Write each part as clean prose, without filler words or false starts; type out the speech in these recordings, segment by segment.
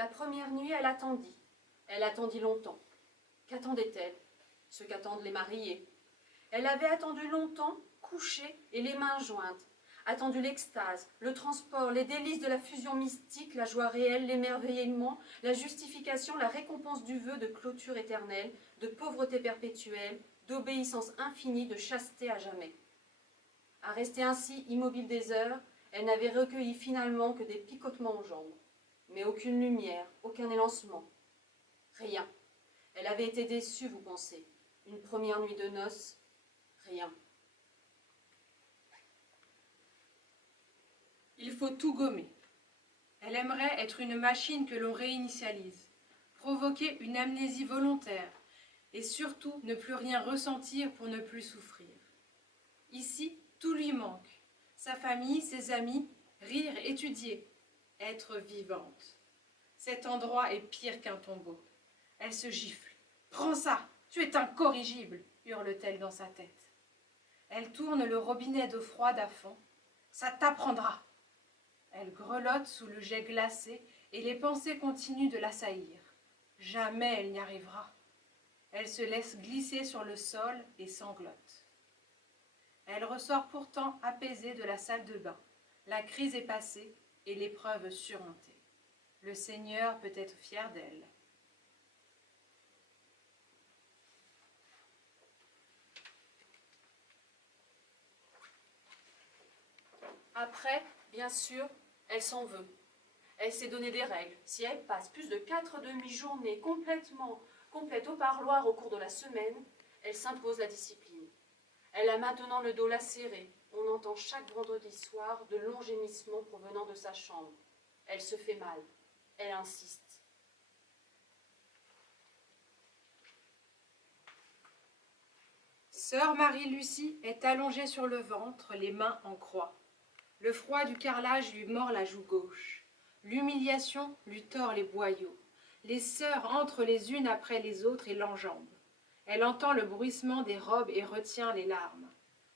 La première nuit, elle attendit. Elle attendit longtemps. Qu'attendait-elle? Ce qu'attendent les mariés. Elle avait attendu longtemps, couchée et les mains jointes. Attendu l'extase, le transport, les délices de la fusion mystique, la joie réelle, l'émerveillement, la justification, la récompense du vœu de clôture éternelle, de pauvreté perpétuelle, d'obéissance infinie, de chasteté à jamais. À rester ainsi immobile des heures, elle n'avait recueilli finalement que des picotements aux jambes. Mais aucune lumière, aucun élancement. Rien. Elle avait été déçue, vous pensez. Une première nuit de noces, rien. Il faut tout gommer. Elle aimerait être une machine que l'on réinitialise, provoquer une amnésie volontaire et surtout ne plus rien ressentir pour ne plus souffrir. Ici, tout lui manque. Sa famille, ses amis, rire, étudier, être vivante. Cet endroit est pire qu'un tombeau. Elle se gifle. « Prends ça, tu es incorrigible !» hurle-t-elle dans sa tête. Elle tourne le robinet d'eau froide à fond. « Ça t'apprendra !» Elle grelotte sous le jet glacé et les pensées continuent de l'assaillir. Jamais elle n'y arrivera. Elle se laisse glisser sur le sol et sanglote. Elle ressort pourtant apaisée de la salle de bain. La crise est passée et l'épreuve surmontée. Le Seigneur peut être fier d'elle. Après, bien sûr, elle s'en veut. Elle s'est donné des règles. Si elle passe plus de 4 demi-journées complètes au parloir au cours de la semaine, elle s'impose la discipline. Elle a maintenant le dos lacéré. On entend chaque vendredi soir de longs gémissements provenant de sa chambre. Elle se fait mal. Elle insiste. Sœur Marie-Lucie est allongée sur le ventre, les mains en croix. Le froid du carrelage lui mord la joue gauche. L'humiliation lui tord les boyaux. Les sœurs entrent les unes après les autres et l'enjambent. Elle entend le bruissement des robes et retient les larmes.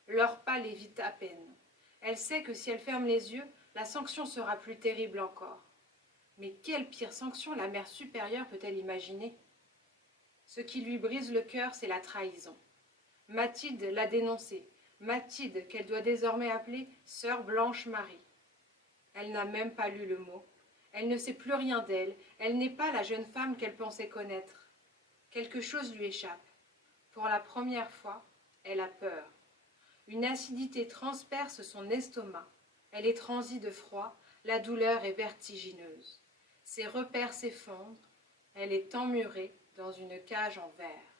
Leur pas l'évite à peine. Elle sait que si elle ferme les yeux, la sanction sera plus terrible encore. Mais quelle pire sanction la mère supérieure peut-elle imaginer? Ce qui lui brise le cœur, c'est la trahison. Mathilde l'a dénoncée. Mathilde, qu'elle doit désormais appeler Sœur Blanche-Marie. Elle n'a même pas lu le mot. Elle ne sait plus rien d'elle. Elle n'est pas la jeune femme qu'elle pensait connaître. Quelque chose lui échappe. Pour la première fois, elle a peur. Une acidité transperce son estomac. Elle est transie de froid. La douleur est vertigineuse. Ses repères s'effondrent. Elle est emmurée dans une cage en verre.